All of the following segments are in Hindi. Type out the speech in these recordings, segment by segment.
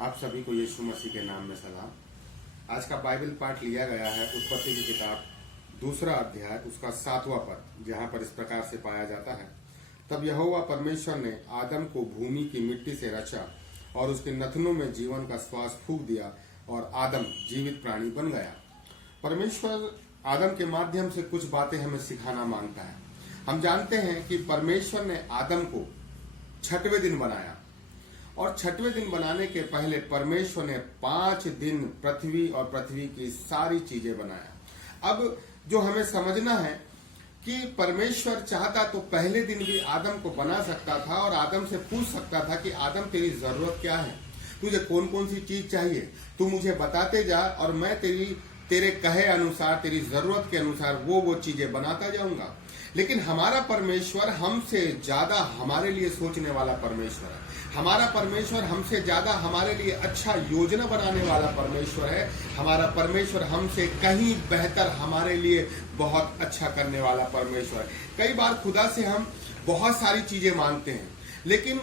आप सभी को यीशु मसीह के नाम में सलाम। आज का बाइबल पाठ लिया गया है उत्पत्ति की किताब दूसरा अध्याय उसका 7वां पद, जहां पर इस प्रकार से पाया जाता है। तब यहोवा परमेश्वर ने आदम को भूमि की मिट्टी से रचा और उसके नथनों में जीवन का श्वास फूंक दिया और आदम जीवित प्राणी बन गया। परमेश्वर आदम के माध्यम से कुछ बातें हमें सिखाना मांगता है। हम जानते हैं कि परमेश्वर ने आदम को 6वें दिन बनाया और 6वें दिन बनाने के पहले परमेश्वर ने 5 दिन पृथ्वी और पृथ्वी की सारी चीजें बनाया। अब जो हमें समझना है कि परमेश्वर चाहता तो पहले दिन भी आदम को बना सकता था और आदम से पूछ सकता था कि आदम तेरी जरूरत क्या है, तुझे कौन कौन सी चीज चाहिए, तू मुझे बताते जा और मैं तेरे कहे अनुसार, तेरी जरूरत के अनुसार वो चीजें बनाता जाऊंगा। लेकिन हमारा परमेश्वर हमसे ज्यादा हमारे लिए सोचने वाला परमेश्वर है। हमारा परमेश्वर हमसे ज्यादा हमारे लिए अच्छा योजना बनाने वाला परमेश्वर है। हमारा परमेश्वर हमसे कहीं बेहतर हमारे लिए बहुत अच्छा करने वाला परमेश्वर है। कई बार खुदा से हम बहुत सारी चीजें मांगते हैं, लेकिन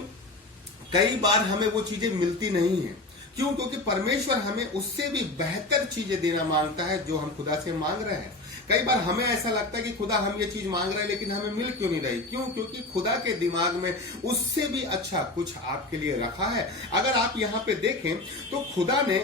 कई बार हमें वो चीजें मिलती नहीं है। क्यों? क्योंकि परमेश्वर हमें उससे भी बेहतर चीजें देना मांगता है जो हम खुदा से मांग रहे हैं। कई बार हमें ऐसा लगता है कि खुदा हम ये चीज मांग रहे हैं लेकिन हमें मिल क्यों नहीं रही। क्यों? क्योंकि खुदा के दिमाग में उससे भी अच्छा कुछ आपके लिए रखा है। अगर आप यहाँ पे देखें तो खुदा ने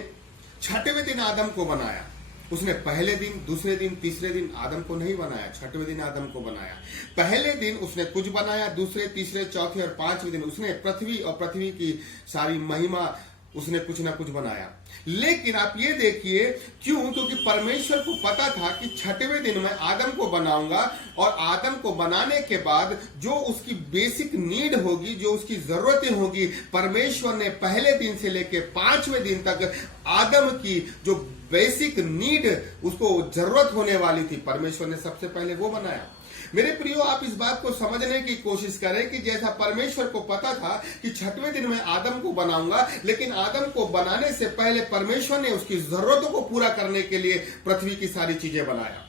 6वें दिन आदम को बनाया। उसने पहले दिन, दूसरे दिन, तीसरे दिन आदम को नहीं बनाया, 6वें दिन आदम को बनाया। पहले दिन उसने कुछ बनाया, दूसरे, तीसरे, चौथे और 5वें दिन उसने पृथ्वी और पृथ्वी की सारी महिमा उसने कुछ ना कुछ बनाया। लेकिन आप ये देखिए, क्यों? क्योंकि परमेश्वर को पता था कि 6वें दिन मैं आदम को बनाऊंगा और आदम को बनाने के बाद जो उसकी बेसिक नीड होगी, जो उसकी जरूरतें होगी, परमेश्वर ने पहले दिन से लेकर 5वें दिन तक आदम की जो बेसिक नीड उसको जरूरत होने वाली थी, परमेश्वर ने सबसे पहले वो बनाया। मेरे प्रियो, आप इस बात को समझने की कोशिश करें कि जैसा परमेश्वर को पता था कि 6वें दिन में आदम को बनाऊंगा, लेकिन आदम को बनाने से पहले परमेश्वर ने उसकी जरूरतों को पूरा करने के लिए पृथ्वी की सारी चीजें बनाया।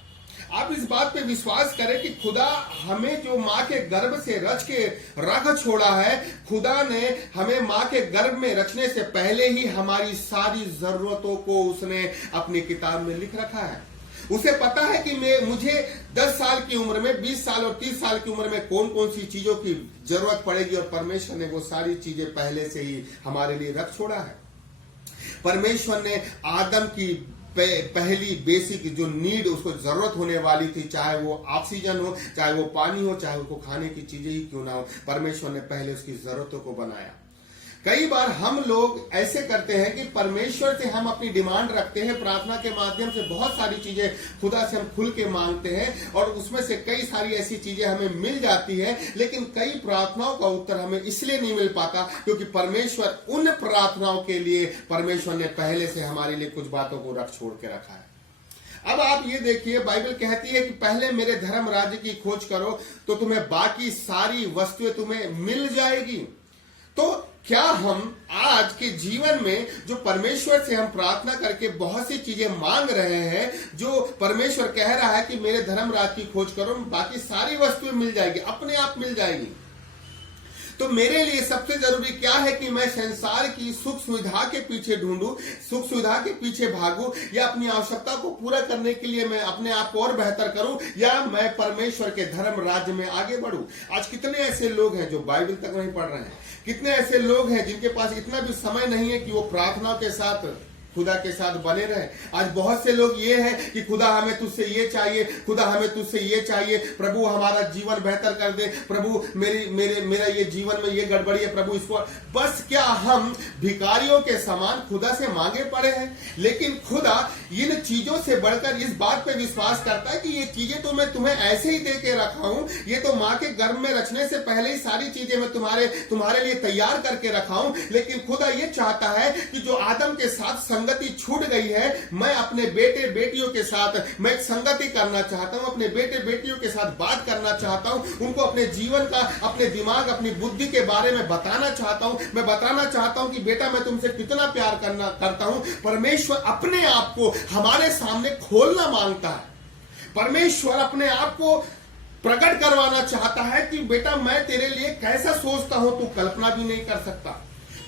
आप इस बात पे विश्वास करें कि खुदा हमें जो माँ के गर्भ से रच के रख छोड़ा है, खुदा ने हमें माँ के गर्भ में रचने से पहले ही हमारी सारी जरूरतों को उसने अपनी किताब में लिख रखा है। उसे पता है कि मुझे 10 साल की उम्र में, 20 साल और 30 साल की उम्र में कौन कौन सी चीजों की जरूरत पड़ेगी और परमेश्वर ने वो सारी चीजें पहले से ही हमारे लिए रख छोड़ा है। परमेश्वर ने आदम की पहली बेसिक जो नीड उसको जरूरत होने वाली थी, चाहे वो ऑक्सीजन हो, चाहे वो पानी हो, चाहे उसको खाने की चीजें ही क्यों ना हो, परमेश्वर ने पहले उसकी जरूरतों को बनाया। कई बार हम लोग ऐसे करते हैं कि परमेश्वर से हम अपनी डिमांड रखते हैं, प्रार्थना के माध्यम से बहुत सारी चीजें खुदा से हम खुल के मांगते हैं और उसमें से कई सारी ऐसी चीजें हमें मिल जाती है, लेकिन कई प्रार्थनाओं का उत्तर हमें इसलिए नहीं मिल पाता क्योंकि परमेश्वर उन प्रार्थनाओं के लिए परमेश्वर ने पहले से हमारे लिए कुछ बातों को रख छोड़ के रखा है। अब आप ये देखिए, बाइबल कहती है कि पहले मेरे धर्म राज्य की खोज करो तो तुम्हें बाकी सारी वस्तुएं तुम्हें मिल जाएगी। तो क्या हम आज के जीवन में जो परमेश्वर से हम प्रार्थना करके बहुत सी चीजें मांग रहे हैं, जो परमेश्वर कह रहा है कि मेरे धर्म राज्य की खोज करो, बाकी सारी वस्तुएं मिल जाएगी, अपने आप मिल जाएगी। तो मेरे लिए सबसे जरूरी क्या है कि मैं संसार की सुख सुविधा के पीछे ढूंढूं, सुख सुविधा के पीछे भागूं, या अपनी आवश्यकता को पूरा करने के लिए मैं अपने आप को और बेहतर करूं, या मैं परमेश्वर के धर्म राज्य में आगे बढ़ूं। आज कितने ऐसे लोग हैं जो बाइबल तक नहीं पढ़ रहे हैं, कितने ऐसे लोग हैं जिनके पास इतना भी समय नहीं है कि वो प्रार्थना के साथ खुदा के साथ बने रहे। आज बहुत से लोग ये हैं कि खुदा हमें तुझसे ये चाहिए, खुदा हमें तुझसे ये चाहिए, प्रभु हमारा जीवन बेहतर कर दे, प्रभु मेरा ये जीवन में ये गड़बड़ी है, प्रभु इसको। बस क्या हम भिखारियों के समान खुदा से मांगे पड़े हैं? लेकिन खुदा इन चीजों से बढ़कर इस बात पे विश्वास करता है कि ये चीजें तो मैं तुम्हें ऐसे ही दे के रखा हूं, ये तो माँ के गर्भ में रचने से पहले ही सारी चीजें मैं तुम्हारे लिए तैयार करके रखा हूं। लेकिन खुदा ये चाहता है कि जो आदम के साथ संगति छूट गई है, मैं अपने बेटे बेटियों के साथ मैं संगति करना चाहता हूं, अपने बेटे बेटियों के साथ बात करना चाहता हूं, उनको अपने जीवन का, अपने दिमाग, अपनी बुद्धि के बारे में बताना चाहता हूं। मैं बताना चाहता हूं कि बेटा मैं तुमसे कितना प्यार करता हूं। परमेश्वर अपने आप को हमारे सामने खोलना मांगता है। परमेश्वर अपने आप को प्रकट करवाना चाहता है कि बेटा मैं तेरे लिए कैसा सोचता हूं, तू कल्पना भी नहीं कर सकता।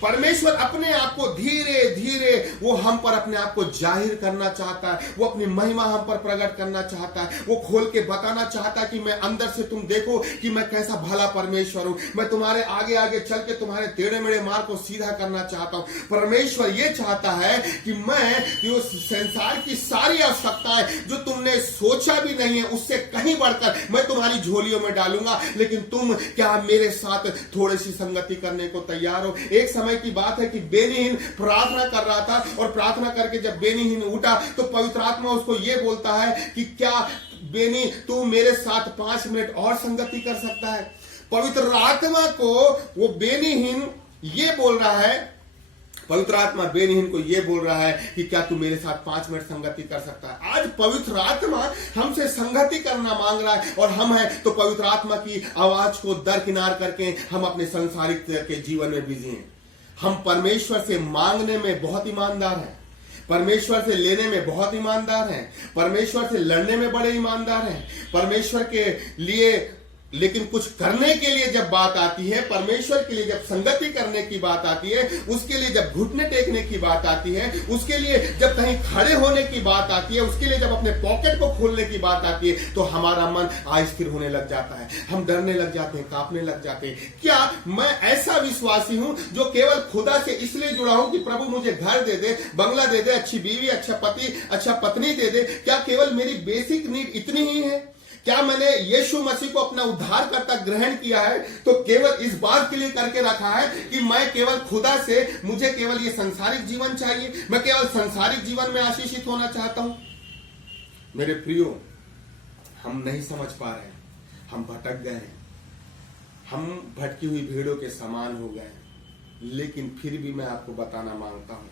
परमेश्वर अपने आप को धीरे धीरे वो हम पर अपने आप को जाहिर करना चाहता है, वो अपनी महिमा हम पर प्रकट करना चाहता है, वो खोल के बताना चाहता है कि मैं अंदर से तुम देखो कि मैं कैसा भला परमेश्वर हूं, मैं तुम्हारे आगे आगे चल के तुम्हारे टेढ़े मेढ़े मार्ग को सीधा करना चाहता हूं। परमेश्वर ये चाहता है कि मैं जो संसार की सारी आवश्यकताएं जो तुमने सोचा भी नहीं है उससे कहीं बढ़कर मैं तुम्हारी झोलियों में डालूंगा, लेकिन तुम क्या मेरे साथ थोड़ी सी संगति करने को तैयार हो। एक समय की बात है कि बेनीहीन प्रार्थना कर रहा था और प्रार्थना करके जब बेनीहीन उठा तो पवित्र आत्मा उसको ये बोलता है कि क्या बेनी तू मेरे साथ 5 मिनट और संगति कर सकता है। पवित्र आत्मा को वो बेनीहीन ये बोल रहा है, पवित्र आत्मा बेनीहीन को ये बोल रहा है कि क्या तू मेरे साथ 5 मिनट संगति कर सकता है। आज पवित्र आत्मा हमसे संगति करना मांग रहा है और हम हैं तो पवित्र आत्मा की आवाज को दरकिनार करके हम अपने सांसारिक के जीवन में बिजी हैं। हम परमेश्वर से मांगने में बहुत ईमानदार हैं, परमेश्वर से लेने में बहुत ईमानदार हैं, परमेश्वर से लड़ने में बड़े ईमानदार हैं, परमेश्वर के लिए लेकिन कुछ करने के लिए जब बात आती है, परमेश्वर के लिए जब संगति करने की बात आती है, उसके लिए जब घुटने टेकने की बात आती है, उसके लिए जब कहीं खड़े होने की बात आती है, उसके लिए जब अपने पॉकेट को खोलने की बात आती है, तो हमारा मन अस्थिर होने लग जाता है, हम डरने लग जाते हैं, कांपने लग जाते हैं। क्या मैं ऐसा विश्वासी हूं जो केवल खुदा से इसलिए जुड़ा हूं कि प्रभु मुझे घर दे दे, बंगला दे दे, अच्छी बीवी, अच्छा पति, अच्छा पत्नी दे दे? क्या केवल मेरी बेसिक नीड इतनी ही है? क्या मैंने यीशु मसीह को अपना उद्धारकर्ता ग्रहण किया है तो केवल इस बात के लिए करके रखा है कि मैं केवल खुदा से, मुझे केवल ये संसारिक जीवन चाहिए, मैं केवल संसारिक जीवन में आशीषित होना चाहता हूं? मेरे प्रियो, हम नहीं समझ पा रहे हैं, हम भटक गए हैं, हम भटकी हुई भेड़ों के समान हो गए हैं। लेकिन फिर भी मैं आपको बताना मांगता हूं,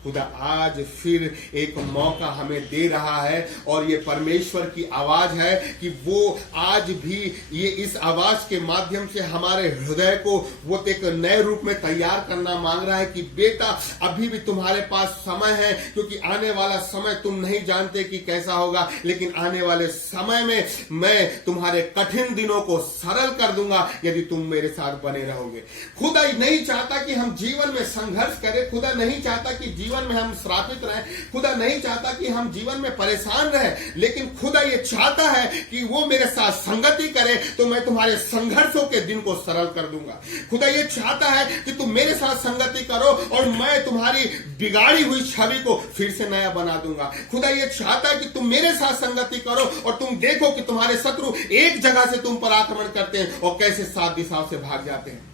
खुदा आज फिर एक मौका हमें दे रहा है और ये परमेश्वर की आवाज है कि वो आज भी ये इस आवाज के माध्यम से हमारे हृदय को वो एक नए रूप में तैयार करना मांग रहा है कि बेटा अभी भी तुम्हारे पास समय है, क्योंकि आने वाला समय तुम नहीं जानते कि कैसा होगा, लेकिन आने वाले समय में मैं तुम्हारे कठिन दिनों को सरल कर दूंगा यदि तुम मेरे साथ बने रहोगे। खुदा नहीं चाहता कि हम जीवन में संघर्ष करें, खुदा नहीं चाहता कि जीवन में हम श्रापित रहें, खुदा नहीं चाहता कि हम जीवन में परेशान रहें, लेकिन खुदा ये चाहता है कि वो मेरे साथ संगति करे तो मैं तुम्हारे संघर्षों के दिन को सरल कर दूंगा। खुदा ये चाहता है कि तुम मेरे साथ संगति करो और मैं तुम्हारी बिगाड़ी हुई छवि को फिर से नया बना दूंगा। खुदा ये चाहता है कि तुम मेरे साथ संगति करो और तुम देखो कि तुम्हारे शत्रु एक जगह से तुम पर आक्रमण करते हैं और कैसे 7 दिशाओं से भाग जाते हैं।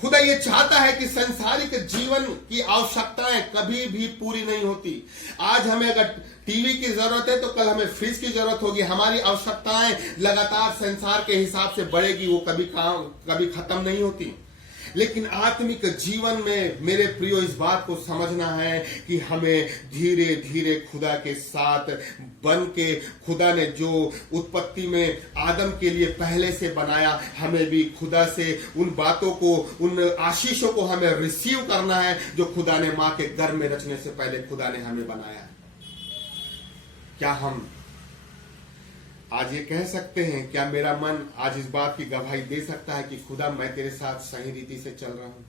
खुदा ये चाहता है कि संसारिक जीवन की आवश्यकताएं कभी भी पूरी नहीं होती। आज हमें अगर टीवी की जरूरत है तो कल हमें फ्रिज की जरूरत होगी। हमारी आवश्यकताएं लगातार संसार के हिसाब से बढ़ेगी, वो कभी खत्म नहीं होती। लेकिन आत्मिक जीवन में मेरे प्रियो इस बात को समझना है कि हमें धीरे धीरे खुदा के साथ बन के, खुदा ने जो उत्पत्ति में आदम के लिए पहले से बनाया, हमें भी खुदा से उन बातों को, उन आशीषों को हमें रिसीव करना है जो खुदा ने मां के गर्भ में रचने से पहले खुदा ने हमें बनाया है। क्या हम आज ये कह सकते हैं, क्या मेरा मन आज इस बात की गवाही दे सकता है कि खुदा मैं तेरे साथ सही रीति से चल रहा हूं?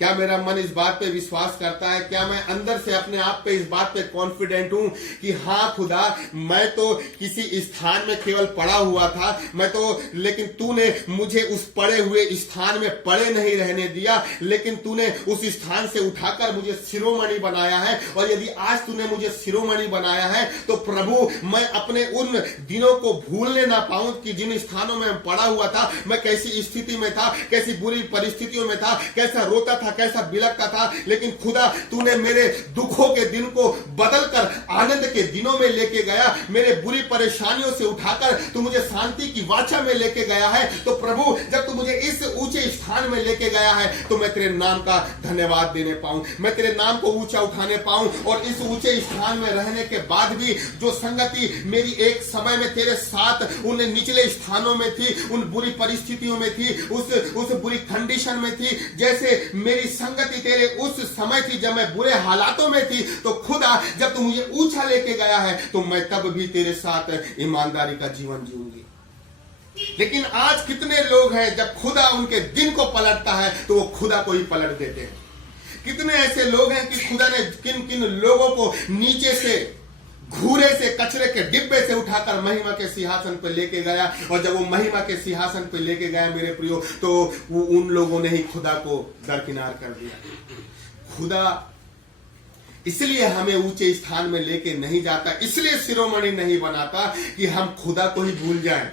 क्या मेरा मन इस बात पे विश्वास करता है? क्या मैं अंदर से अपने आप पे इस बात पे कॉन्फिडेंट हूं कि हाँ खुदा, मैं तो किसी स्थान में केवल पड़ा हुआ था, मैं तो, लेकिन तूने मुझे उस पड़े हुए स्थान में पड़े नहीं रहने दिया, लेकिन तूने उस स्थान से उठाकर मुझे शिरोमणि बनाया है। और यदि आज तूने मुझे शिरोमणि बनाया है तो प्रभु, मैं अपने उन दिनों को भूलने ना पाऊं कि जिन स्थानों में पड़ा हुआ था, मैं कैसी स्थिति में था, कैसी बुरी परिस्थितियों में था, कैसा रोता था, कैसा बिलखता था, लेकिन खुदा तूने मेरे दुखों के दिन को बदलकर आनंद के दिनों में लेके गया, मेरे बुरी परेशानियों से उठाकर तू मुझे शांति की वाचा में लेके गया है। तो प्रभु, जब तू मुझे इस ऊंचे स्थान में लेके गया है तो मैं तेरे नाम का धन्यवाद देने पाऊं, मैं तेरे नाम को ऊंचा उठाने पाऊं। और इस ऊंचे स्थान में रहने के बाद भी जो संगति मेरी एक समय में तेरे साथ उन निचले स्थानों में थी, उन बुरी परिस्थितियों में थी, उस बुरी कंडीशन में थी, जैसे मेरी संगति तेरे उस समय थी जब मैं बुरे हालातों में थी, तो खुदा जब तू मुझे ऊंचा लेके गया है तो मैं तब भी तेरे साथ ईमानदारी का जीवन जीऊंगी। लेकिन आज कितने लोग हैं, जब खुदा उनके दिन को पलटता है तो वो खुदा को ही पलट देते हैं। कितने ऐसे लोग हैं कि खुदा ने किन किन लोगों को नीचे से, घूरे से, कचरे के डिब्बे से उठाकर महिमा के सिंहासन पर लेके गया। और जब वो महिमा के सिंहासन पर लेके गया मेरे प्रियो, तो वो उन लोगों ने ही खुदा को दरकिनार कर दिया। खुदा इसलिए हमें ऊंचे स्थान में लेके नहीं जाता, इसलिए शिरोमणि नहीं बनाता कि हम खुदा को ही भूल जाएं।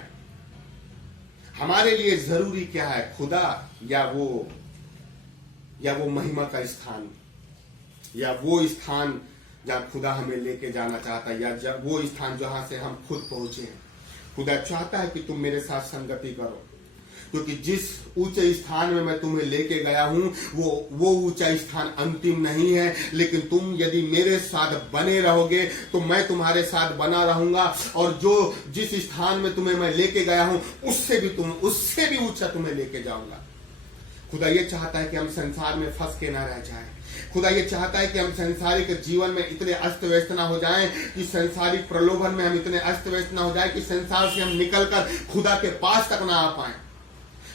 हमारे लिए जरूरी क्या है, खुदा या वो महिमा का स्थान, या वो स्थान जहां खुदा हमें लेके जाना चाहता है, या वो स्थान जहां से हम खुद पहुंचे हैं। खुदा चाहता है कि तुम मेरे साथ संगति करो, क्योंकि जिस ऊंचे स्थान में मैं तुम्हें लेके गया हूं वो ऊंचा स्थान अंतिम नहीं है। लेकिन तुम यदि मेरे साथ बने रहोगे तो मैं तुम्हारे साथ बना रहूंगा, और जिस स्थान में तुम्हें मैं लेके गया हूं उससे भी ऊंचा तुम्हें लेके जाऊंगा। खुदा ये चाहता है कि हम संसार में फंस के ना रह जाएं। खुदा ये चाहता है कि हम संसारिक जीवन में इतने अस्त व्यस्त ना हो जाएं, कि संसारिक प्रलोभन में हम इतने अस्त व्यस्त ना हो जाएं कि संसार से हम निकलकर खुदा के पास तक ना आ पाएं।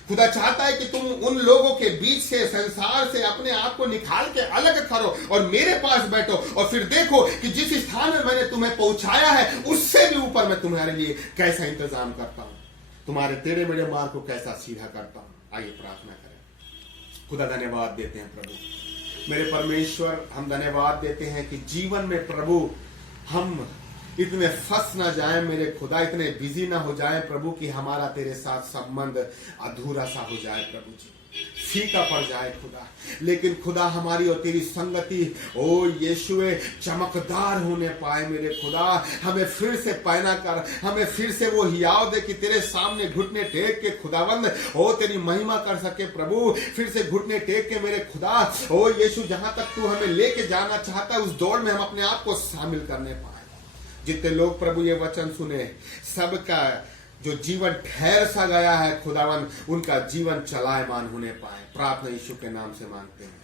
खुदा चाहता है कि तुम उन लोगों के बीच से, संसार से अपने आप को निकाल के अलग करो और मेरे पास बैठो, और फिर देखो कि जिस स्थान में मैंने तुम्हें पहुंचाया है उससे भी ऊपर मैं तुम्हारे लिए कैसा इंतजाम करता हूं, तुम्हारे टेढ़े मेढ़े मार्ग को कैसा सीधा करता हूं। आइए प्रार्थना करें। खुदा धन्यवाद देते हैं प्रभु, मेरे परमेश्वर, हम धन्यवाद देते हैं कि जीवन में प्रभु हम इतने फंस ना जाएं मेरे खुदा, इतने बिजी ना हो जाएं प्रभु कि हमारा तेरे साथ संबंध अधूरा सा हो जाए प्रभु जी, फीका पड़ जाए खुदा। लेकिन खुदा हमारी और तेरी संगति ओ यीशुए चमकदार होने पाए मेरे खुदा। हमें फिर से पैना कर, हमें फिर से वो हियाव दे कि तेरे सामने घुटने टेक के खुदावंद ओ तेरी महिमा कर सके प्रभु। फिर से घुटने टेक के मेरे खुदा ओ यीशु, जहां तक तू हमें लेके जाना चाहता है उस दौड़ में हम अपने आप को शामिल करने पाए। जितने लोग प्रभु ये वचन सुने, सबका जो जीवन ठहर सा गया है खुदावन, उनका जीवन चलायमान होने पाए। प्रार्थना यीशु के नाम से मांगते हैं।